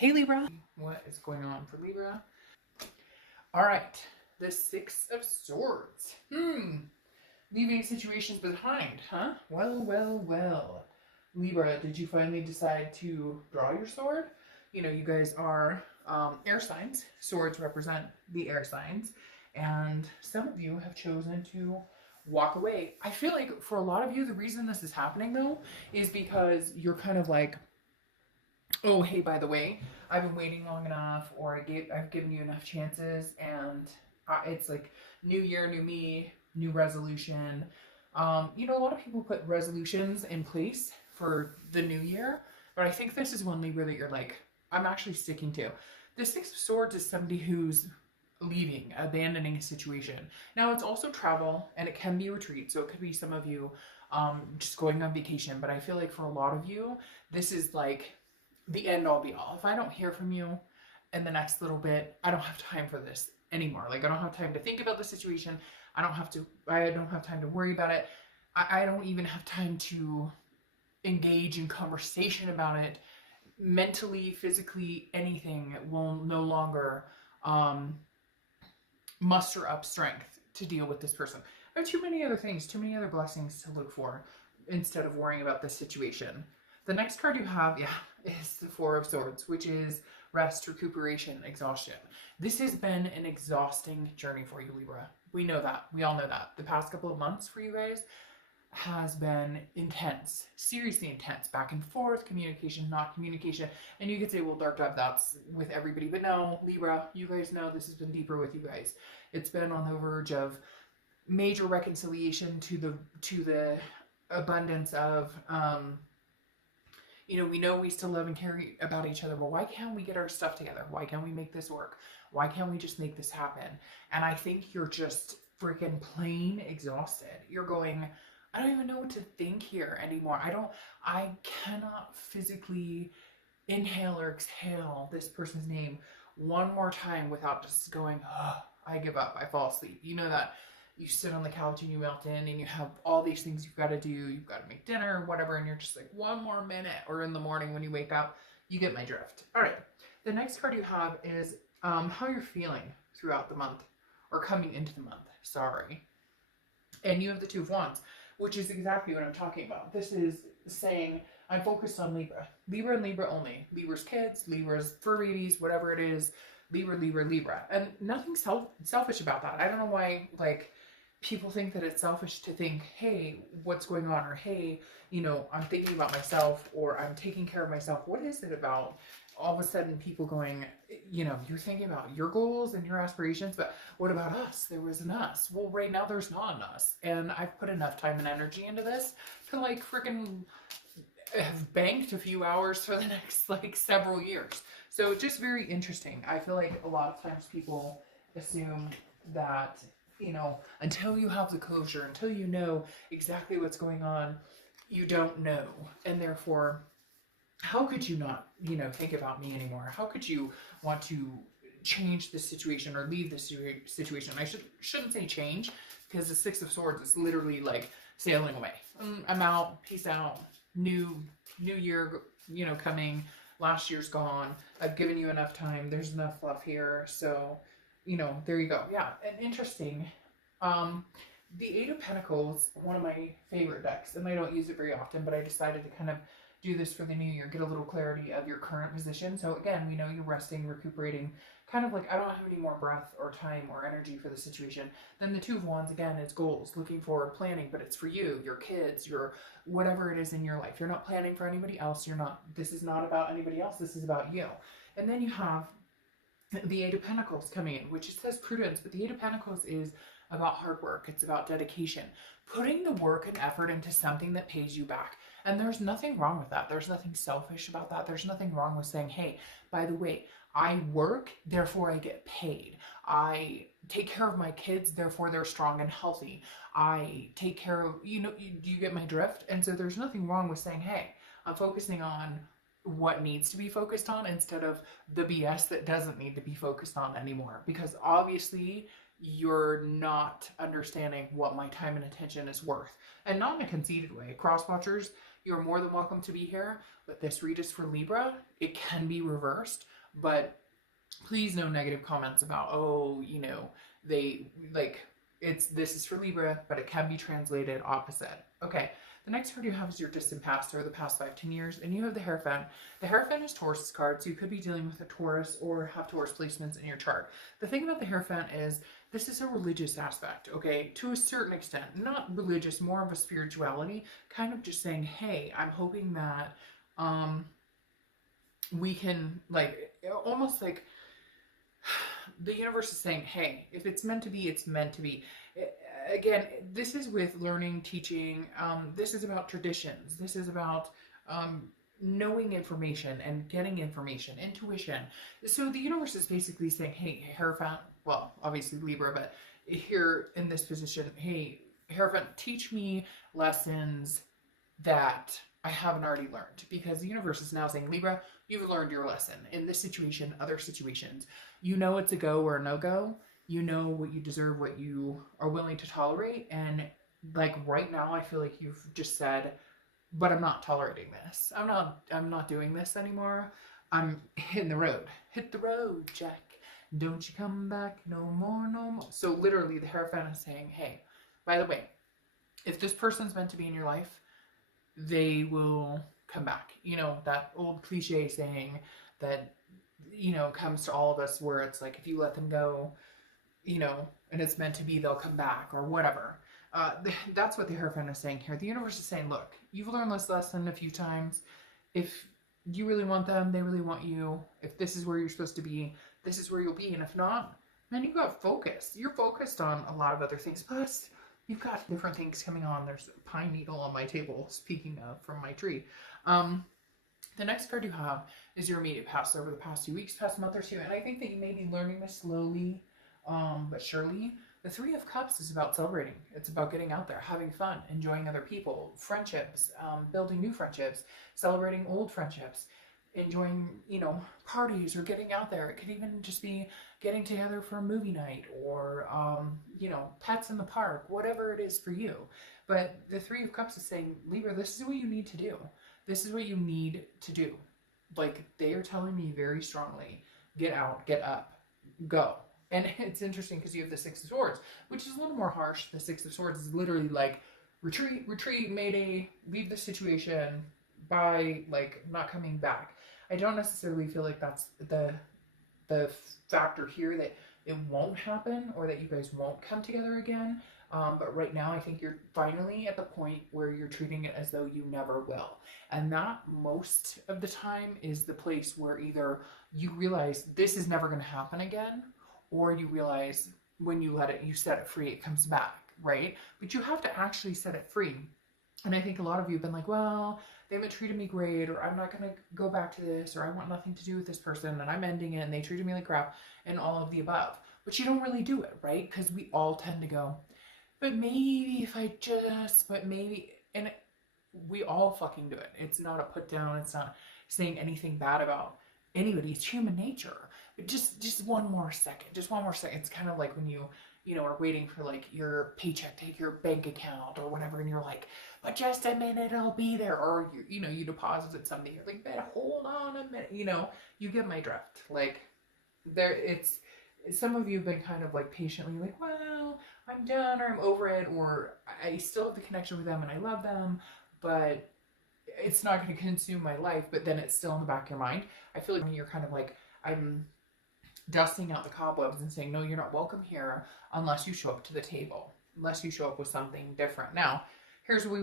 Hey Libra, what is going on for Libra? All right, the Six of Swords. Leaving situations behind, huh? Well. Libra, did you finally decide to draw your sword? You know, you guys are air signs. Swords represent the air signs. And some of you have chosen to walk away. I feel like for a lot of you, the reason this is happening though is because you're kind of like, oh, hey, by the way, I've been waiting long enough, or I've given you enough chances, and it's like new year, new me, new resolution. You know, a lot of people put resolutions in place for the new year, but I think this is one, Libra, that you're like, I'm actually sticking to. The Six of Swords is somebody who's leaving, abandoning a situation. Now, it's also travel, and it can be retreat, so it could be some of you just going on vacation, but I feel like for a lot of you, this is like the end all be all. If I don't hear from you in the next little bit, I don't have time for this anymore. Like, I don't have time to think about the situation. I don't have time to worry about it. I don't even have time to engage in conversation about it. Mentally, physically, anything will no longer muster up strength to deal with this person. There are too many other things, too many other blessings to look for instead of worrying about this situation. The next card you have, is the Four of Swords, which is rest, recuperation, exhaustion. This has been an exhausting journey for you, Libra. We know that. We all know that. The past couple of months for you guys has been intense, seriously intense, back and forth, communication, not communication. And you could say, well, Dark Dove, that's with everybody. But no, Libra, you guys know this has been deeper with you guys. It's been on the verge of major reconciliation to the abundance of we know we still love and care about each other, but why can't we get our stuff together? Why can't we make this work? Why can't we just make this happen? And I think you're just freaking plain exhausted. You're going, I don't even know what to think here anymore. I cannot physically inhale or exhale this person's name one more time without just going, oh, I give up, I fall asleep. You know that you sit on the couch and you melt in and you have all these things you've got to do. You've got to make dinner or whatever, and you're just like, one more minute. Or in the morning when you wake up, you get my drift. All right. The next card you have is how you're feeling throughout the month, or coming into the month. Sorry. And you have the Two of Wands, which is exactly what I'm talking about. This is saying I'm focused on Libra. Libra and Libra only. Libra's kids, Libra's fur babies, whatever it is. Libra. And nothing selfish about that. I don't know why, like, people think that it's selfish to think, hey, what's going on? Or, hey, I'm thinking about myself, or I'm taking care of myself. What is it about all of a sudden people going, you're thinking about your goals and your aspirations, but what about us? There was an us. Well, right now there's not an us. And I've put enough time and energy into this to like freaking have banked a few hours for the next like several years. So just very interesting. I feel like a lot of times people assume that until you have the closure, until you know exactly what's going on, you don't know. And therefore, how could you not, think about me anymore? How could you want to change the situation or leave the situation? I shouldn't say change, because the Six of Swords is literally like sailing away. I'm out, peace out, new year, coming. Last year's gone. I've given you enough time. There's enough love here. So, there you go. Yeah, and interesting. The Eight of Pentacles, one of my favorite decks, and I don't use it very often, but I decided to kind of do this for the new year, get a little clarity of your current position. So again, we know you're resting, recuperating, kind of like, I don't have any more breath or time or energy for the situation. Then the Two of Wands, again, is goals, looking forward, planning, but it's for you, your kids, your whatever it is in your life. You're not planning for anybody else. This is not about anybody else. This is about you. And then you have the Eight of Pentacles coming in, which says prudence, but the Eight of Pentacles is about hard work. It's about dedication, putting the work and effort into something that pays you back. And there's nothing wrong with that. There's nothing selfish about that. There's nothing wrong with saying, hey, by the way, I work, therefore I get paid. I take care of my kids, therefore they're strong and healthy. I take care of, do you get my drift? And so there's nothing wrong with saying, hey, I'm focusing on what needs to be focused on instead of the BS that doesn't need to be focused on anymore. Because obviously you're not understanding what my time and attention is worth. And not in a conceited way. Cross watchers, You're more than welcome to be here. But this read is for Libra. It can be reversed, but please no negative comments about, oh, you know, they like this is for Libra, but it can be translated opposite. Okay. The next card you have is your distant past, or the past 5-10 years, and you have the Hierophant. The Hierophant is Taurus's card, so you could be dealing with a Taurus or have Taurus placements in your chart. The thing about the Hierophant is this is a religious aspect, okay, to a certain extent. Not religious, more of a spirituality, kind of just saying, hey, I'm hoping that we can, like, almost like the universe is saying, hey, if it's meant to be, it's meant to be. Again, this is with learning, teaching. This is about traditions. This is about knowing information and getting information, intuition. So the universe is basically saying, hey, Hierophant, well, obviously Libra, but here in this position, hey, Hierophant, teach me lessons that I haven't already learned. Because the universe is now saying, Libra, you've learned your lesson. In this situation, other situations, you know it's a go or a no-go. You know what you deserve, what you are willing to tolerate. And like right now, I feel like you've just said, but I'm not tolerating this. I'm not doing this anymore. I'm hitting the road. Hit the road, Jack. Don't you come back no more, no more. So literally the Hierophant is saying, hey, by the way, if this person's meant to be in your life, they will come back. You know, that old cliche saying that, you know, comes to all of us where it's like, if you let them go, you know, and it's meant to be, they'll come back or whatever. That's what the Hierophant is saying here. The universe is saying, look, you've learned this lesson a few times. If you really want them, they really want you. If this is where you're supposed to be, this is where you'll be. And if not, man, you got focused. You're focused on a lot of other things. Plus, you've got different things coming on. There's a pine needle on my table, speaking of, from my tree. The next card you have is your immediate past, over the past 2 weeks, past month or two. And I think that you may be learning this slowly, but surely. The Three of Cups is about celebrating. It's about getting out there, having fun, enjoying other people, friendships, building new friendships, celebrating old friendships, enjoying, you know, parties or getting out there. It could even just be getting together for a movie night or, you know, pets in the park, whatever it is for you. But the Three of Cups is saying, Libra, this is what you need to do. This is what you need to do. Like, they are telling me very strongly, get out, get up, go. And it's interesting because you have the Six of Swords, which is a little more harsh. The Six of Swords is literally like, retreat, retreat, mayday, leave the situation, by like not coming back. I don't necessarily feel like that's the factor here, that it won't happen or that you guys won't come together again. But right now, I think you're finally at the point where you're treating it as though you never will. And that most of the time is the place where either you realize this is never going to happen again, or you realize when you let it, you set it free, it comes back, right? But you have to actually set it free. And I think a lot of you have been like, well, they haven't treated me great, or I'm not going to go back to this, or I want nothing to do with this person, and I'm ending it, and they treated me like crap, and all of the above. But you don't really do it, right? Because we all tend to go, but maybe if I just, but maybe, and we all fucking do it. It's not a put down. It's not saying anything bad about anybody. It's human nature. But just one more second. Just one more second. It's kind of like when you know, are waiting for like your paycheck to hit your bank account or whatever, and you're like, but just a minute, it'll be there. Or you deposited something. You're like, man, hold on a minute. You know, you get my drift. Like, there, it's, some of you have been kind of like patiently like, well, I'm done, or I'm over it, or I still have the connection with them and I love them, but it's not going to consume my life. But then it's still in the back of your mind. I feel like when you're kind of like, I'm dusting out the cobwebs and saying, no, you're not welcome here unless you show up to the table, unless you show up with something different. Now, here's where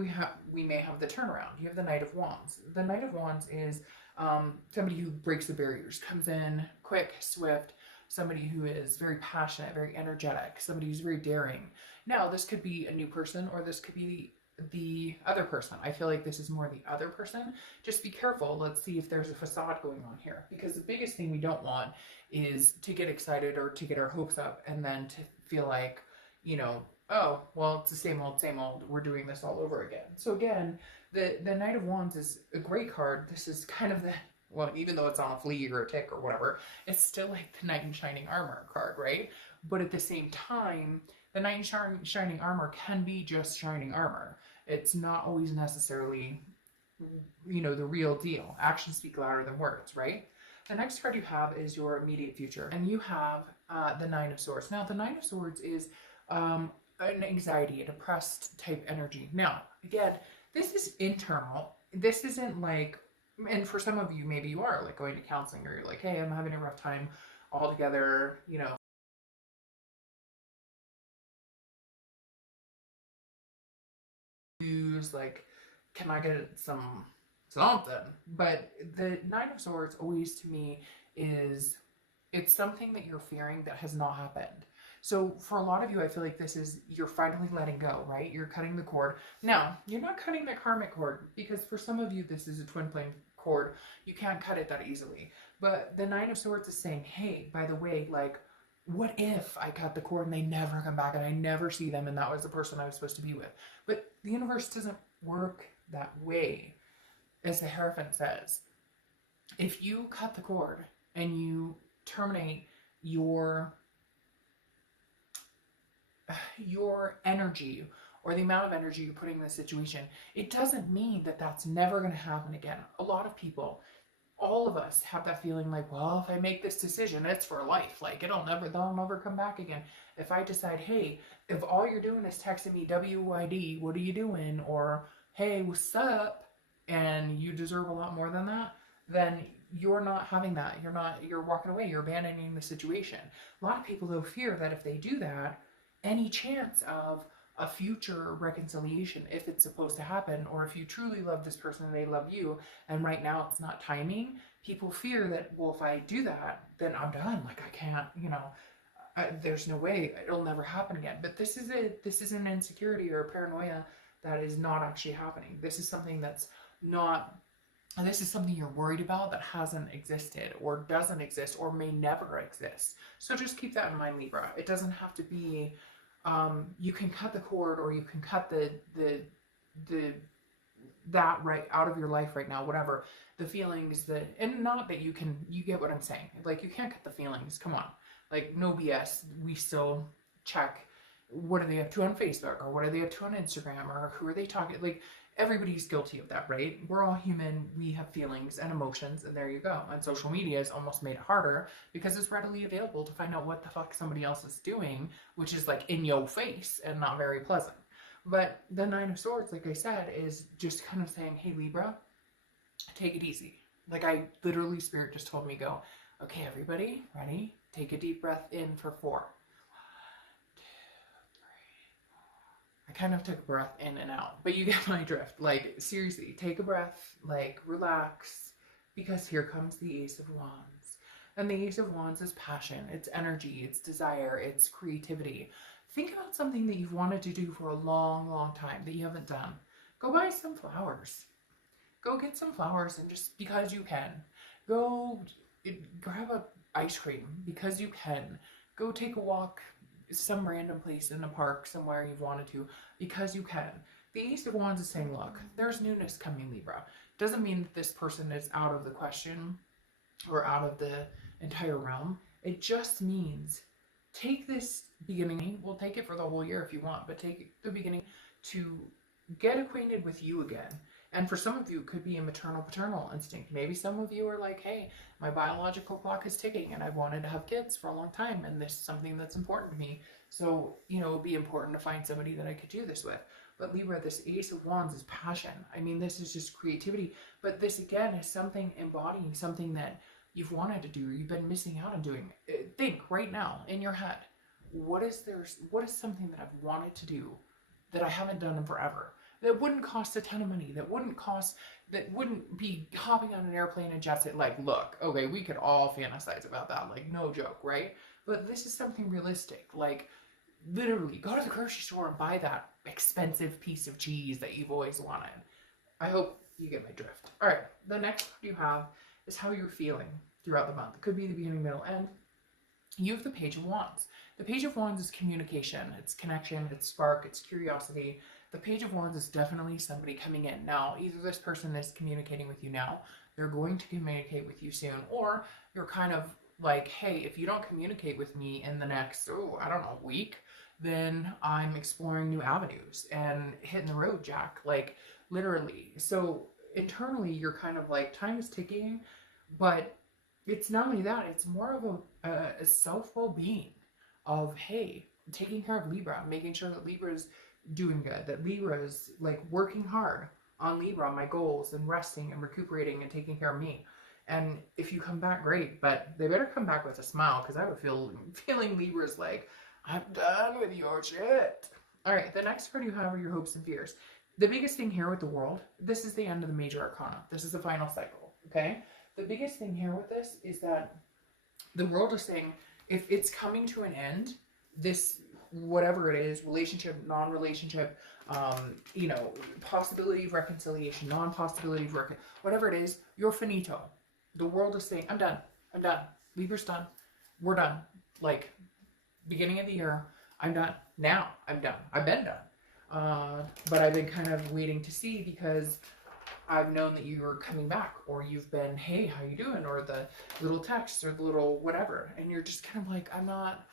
we may have the turnaround. You have the Knight of Wands. The Knight of Wands is somebody who breaks the barriers, comes in quick, swift, somebody who is very passionate, very energetic, somebody who's very daring. Now, this could be a new person, or this could be the other person. I feel like this is more the other person. Just be careful. Let's see if there's a facade going on here, because the biggest thing we don't want is to get excited or to get our hopes up and then to feel like, you know, oh, well, it's the same old, we're doing this all over again. So again, the Knight of Wands is a great card. This is kind of the, well, even though it's on a flea or a tick or whatever, it's still like the Knight in Shining Armor card, right? But at the same time, the Knight in Shining Armor can be just shining armor. It's not always necessarily you know, the real deal. Actions speak louder than words, right? The next card you have is your immediate future, and you have the Nine of Swords. Now, the Nine of Swords is an anxiety, a depressed type energy. Now, again, this is internal. This isn't like, and for some of you, maybe you are like going to counseling, or you're like, hey, I'm having a rough time altogether, you know, like, can I get some something? But the Nine of Swords always to me is, it's something that you're fearing that has not happened. So for a lot of you, I feel like this is, you're finally letting go, right? You're cutting the cord. Now, you're not cutting the karmic cord, because for some of you, this is a twin flame cord. You can't cut it that easily. But the Nine of Swords is saying, hey, by the way, like, what if I cut the cord and they never come back and I never see them and that was the person I was supposed to be with? But the universe doesn't work that way. As the Hierophant says, if you cut the cord and you terminate your energy, or the amount of energy you're putting in the situation, it doesn't mean that that's never going to happen again. A lot of people, all of us, have that feeling like, well, if I make this decision, it's for life. Like, they'll never come back again. If I decide, hey, if all you're doing is texting me WID, what are you doing? Or, hey, what's up? And you deserve a lot more than that, then you're not having that. You're walking away. You're abandoning the situation. A lot of people, though, fear that if they do that, any chance of a future reconciliation, if it's supposed to happen, or if you truly love this person and they love you, and right now it's not timing, people fear that, well, if I do that, then I'm done. Like, I can't, you know, there's no way, it'll never happen again. But this is an insecurity or a paranoia that is not actually happening. This is something that's not, this is something you're worried about that hasn't existed or doesn't exist or may never exist. So just keep that in mind, Libra. It doesn't have to be, you can cut the cord, or you can cut that right out of your life right now, whatever the feelings that, and not that you get what I'm saying. Like, you can't cut the feelings. Come on. Like, no BS. We still check, what are they up to on Facebook, or what are they up to on Instagram, or who are they talking? Like, everybody's guilty of that, right? We're all human. We have feelings and emotions, and there you go. And social media has almost made it harder because it's readily available to find out what the fuck somebody else is doing, which is like in your face and not very pleasant. But the Nine of Swords, like I said, is just kind of saying, hey, Libra, take it easy. Like, I literally, Spirit just told me, go, okay, everybody, ready? Take a deep breath in for 4. I kind of took a breath in and out, but you get my drift. Like, seriously, take a breath, like, relax, because here comes the Ace of Wands. And the Ace of Wands is passion, it's energy, it's desire, it's creativity. Think about something that you've wanted to do for a long, long time that you haven't done. Go buy some flowers. Go get some flowers, and just because you can. Go grab a ice cream because you can. Go take a walk some random place in a park somewhere you've wanted to because you can. The Ace of Wands is saying, look, there's newness coming, Libra. Doesn't mean that this person is out of the question or out of the entire realm. It just means take this beginning, we'll take it for the whole year if you want, but take the beginning to get acquainted with you again. And for some of you, it could be a maternal-paternal instinct. Maybe some of you are like, hey, my biological clock is ticking and I've wanted to have kids for a long time and this is something that's important to me. So, you know, it would be important to find somebody that I could do this with. But Libra, this Ace of Wands is passion. I mean, this is just creativity. But this, again, is something embodying something that you've wanted to do or you've been missing out on doing. Think right now in your head, what is something that I've wanted to do that I haven't done in forever? That wouldn't cost a ton of money. That wouldn't be hopping on an airplane and jet set. Like, look, okay, we could all fantasize about that. Like, no joke, right? But this is something realistic. Like, literally, go to the grocery store and buy that expensive piece of cheese that you've always wanted. I hope you get my drift. All right, the next one you have is how you're feeling throughout the month. It could be the beginning, middle, end. You have the Page of Wands. The Page of Wands is communication. It's connection. It's spark. It's curiosity. The Page of Wands is definitely somebody coming in. Now, either this person is communicating with you now, they're going to communicate with you soon, or you're kind of like, hey, if you don't communicate with me in the next, I don't know, week, then I'm exploring new avenues and hitting the road, Jack. Like, literally. So internally you're kind of like, time is ticking, but it's not only that, it's more of a self well-being of, hey, taking care of Libra, making sure that Libra is doing good, that Libra is like working hard on Libra, my goals, and resting and recuperating and taking care of me. And if you come back, great, but they better come back with a smile, because I have a feeling Libra's like, I'm done with your shit. All right, the next card you have are your hopes and fears. The biggest thing here with the world, this is the end of the major arcana. This is the final cycle, okay? The biggest thing here with this is that the world is saying, if it's coming to an end, this, whatever it is, relationship, non-relationship, you know, possibility of reconciliation, non-possibility of whatever it is, you're finito. The world is saying, I'm done. I'm done. Libra's done. We're done. Like, beginning of the year, I'm done. Now, I'm done. I've been done. But I've been kind of waiting to see, because I've known that you were coming back, or you've been, hey, how you doing? Or the little text, or the little whatever. And you're just kind of like, I'm not,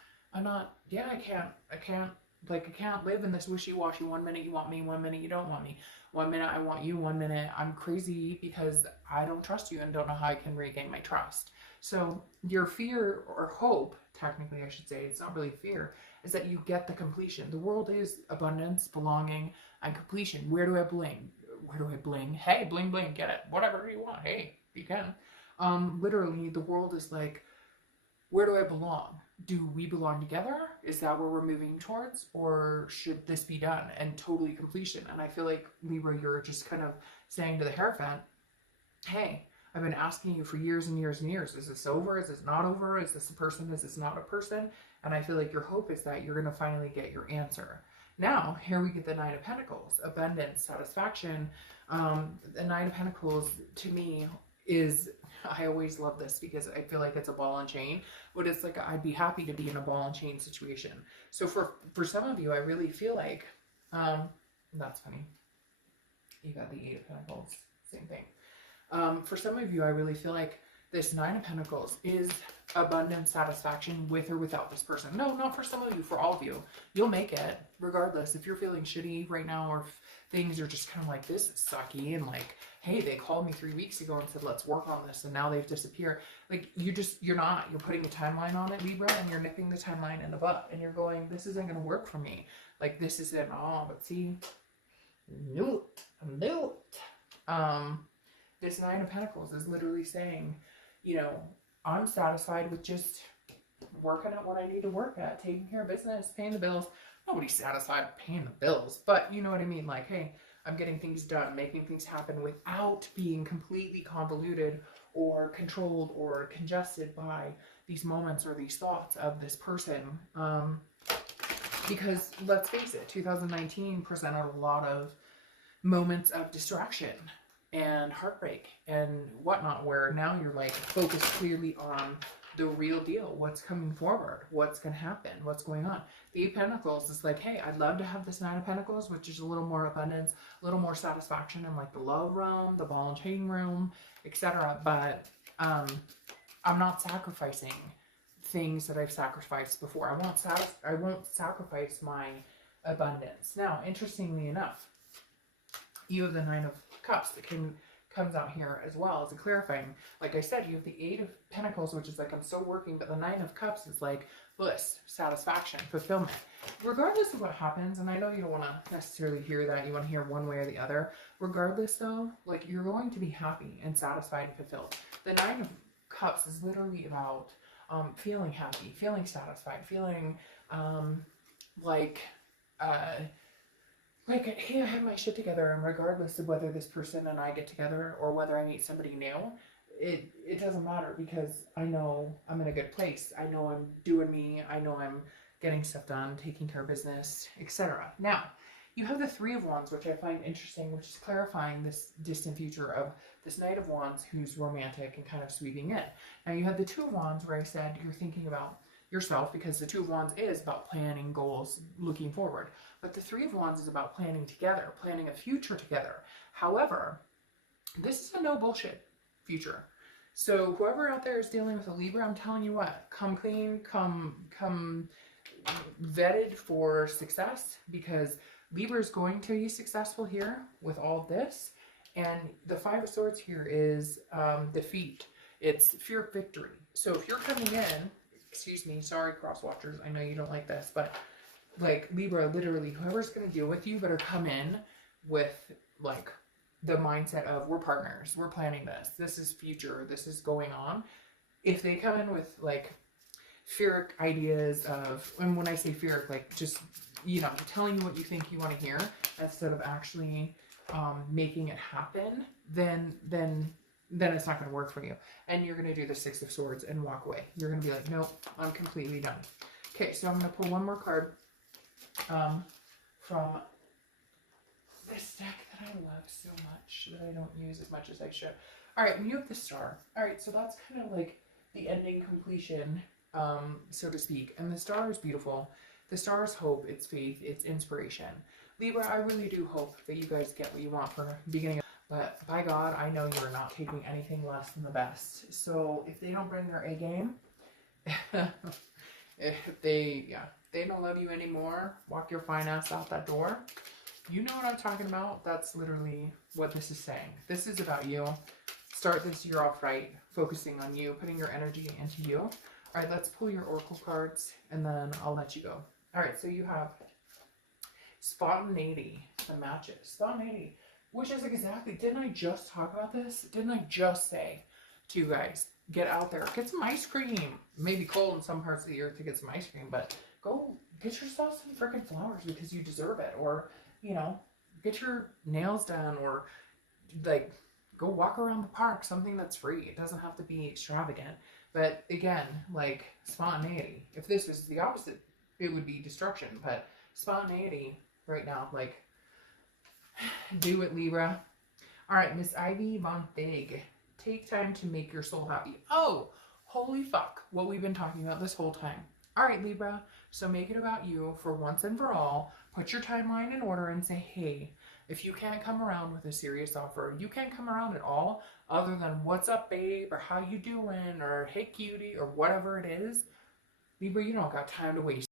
yeah, I can't live in this wishy-washy. 1 minute you want me, 1 minute you don't want me. 1 minute I want you, 1 minute I'm crazy because I don't trust you and don't know how I can regain my trust. So your fear, or hope, technically I should say, it's not really fear, is that you get the completion. The world is abundance, belonging, and completion. Where do I bling? Where do I bling? Hey, bling bling, get it. Whatever you want. Hey, you can. Literally, the world is like, where do I belong? Do we belong together? Is that where we're moving towards? Or should this be done and totally completion? And I feel like, Libra, you're just kind of saying to the Hierophant, hey, I've been asking you for years and years and years. Is this over? Is this not over? Is this a person? Is this not a person? And I feel like your hope is that you're going to finally get your answer. Now, here we get the Nine of Pentacles, abundance, satisfaction. The Nine of Pentacles, to me, is, I always love this because I feel like it's a ball and chain, but it's like, I'd be happy to be in a ball and chain situation. So for some of you, I really feel like, that's funny. You got the Eight of Pentacles, same thing. For some of you, I really feel like this Nine of Pentacles is abundant satisfaction with or without this person. No, not for some of you, for all of you. You'll make it regardless. If you're feeling shitty right now, or if things are just kind of like, this is sucky, and like, hey, they called me 3 weeks ago and said, let's work on this, and now they've disappeared. Like, you're putting a timeline on it, Libra, and you're nipping the timeline in the butt, and you're going, this isn't going to work for me. Like, this isn't, but see, knew it. This Nine of Pentacles is literally saying, you know, I'm satisfied with just working at what I need to work at, taking care of business, paying the bills. Nobody's satisfied paying the bills, but you know what I mean? Like, hey, I'm getting things done, making things happen without being completely convoluted or controlled or congested by these moments or these thoughts of this person. Because let's face it, 2019 presented a lot of moments of distraction and heartbreak and whatnot, where now you're like focused clearly on the real deal, what's coming forward, what's going to happen, what's going on. The Eight of Pentacles is like, hey, I'd love to have this Nine of Pentacles, which is a little more abundance, a little more satisfaction in like the love realm, the ball and chain realm, etc. But I'm not sacrificing things that I've sacrificed before. I won't sacrifice my abundance. Now, interestingly enough, you have the Nine of Cups that comes out here as well as a clarifying. Like I said, you have the Eight of Pentacles, which is like, I'm still working, but the Nine of Cups is like bliss, satisfaction, fulfillment. Regardless of what happens, and I know you don't want to necessarily hear that, you want to hear one way or the other. Regardless though, like, you're going to be happy and satisfied and fulfilled. The Nine of Cups is literally about feeling happy, feeling satisfied, feeling like, hey, I have my shit together, and regardless of whether this person and I get together or whether I meet somebody new, it doesn't matter, because I know I'm in a good place. I know I'm doing me. I know I'm getting stuff done, taking care of business, etc. Now, you have the Three of Wands, which I find interesting, which is clarifying this distant future of this Knight of Wands who's romantic and kind of sweeping in. Now, you have the Two of Wands, where I said you're thinking about yourself, because the Two of Wands is about planning goals, looking forward. But the Three of Wands is about planning together, planning a future together. However, this is a no bullshit future. So whoever out there is dealing with a Libra, I'm telling you what, come clean, come vetted for success, because Libra is going to be successful here with all of this. And the Five of Swords here is defeat. It's fear of victory. So if you're coming in, excuse me, sorry, cross watchers, I know you don't like this, but like Libra, literally, whoever's going to deal with you better come in with like the mindset of we're partners, we're planning this is future, this is going on. If they come in with like fearic ideas of, and when I say fearic, like just, you know, telling you what you think you want to hear instead of actually making it happen, then it's not going to work for you. And you're going to do the Six of Swords and walk away. You're going to be like, nope, I'm completely done. Okay, so I'm going to pull one more card from this deck that I love so much that I don't use as much as I should. All right, and you have the Star. All right, so that's kind of like the ending completion, so to speak. And the Star is beautiful. The Star is hope, it's faith, it's inspiration. Libra, I really do hope that you guys get what you want for the beginning. But by God, I know you're not taking anything less than the best. So if they don't bring their A game, if they don't love you anymore, walk your fine ass out that door. You know what I'm talking about. That's literally what this is saying. This is about you. Start this year off right, focusing on you, putting your energy into you. All right, let's pull your oracle cards, and then I'll let you go. All right, so you have spontaneity, the matches. Spontaneity, which is exactly, didn't I just talk about this? Didn't I just say to you guys, get out there, get some ice cream. Maybe cold in some parts of the year to get some ice cream, but go get yourself some freaking flowers because you deserve it. Or, you know, get your nails done, or like go walk around the park, something that's free. It doesn't have to be extravagant. But again, like spontaneity. If this is the opposite, it would be destruction. But spontaneity right now, like, do it, Libra. All right, Miss Ivy Von Fig. Take time to make your soul happy. Oh, holy fuck. What we've been talking about this whole time. All right, Libra. So make it about you for once and for all. Put your timeline in order and say, hey, if you can't come around with a serious offer, you can't come around at all other than what's up, babe, or how you doing, or hey, cutie, or whatever it is. Libra, you don't got time to waste.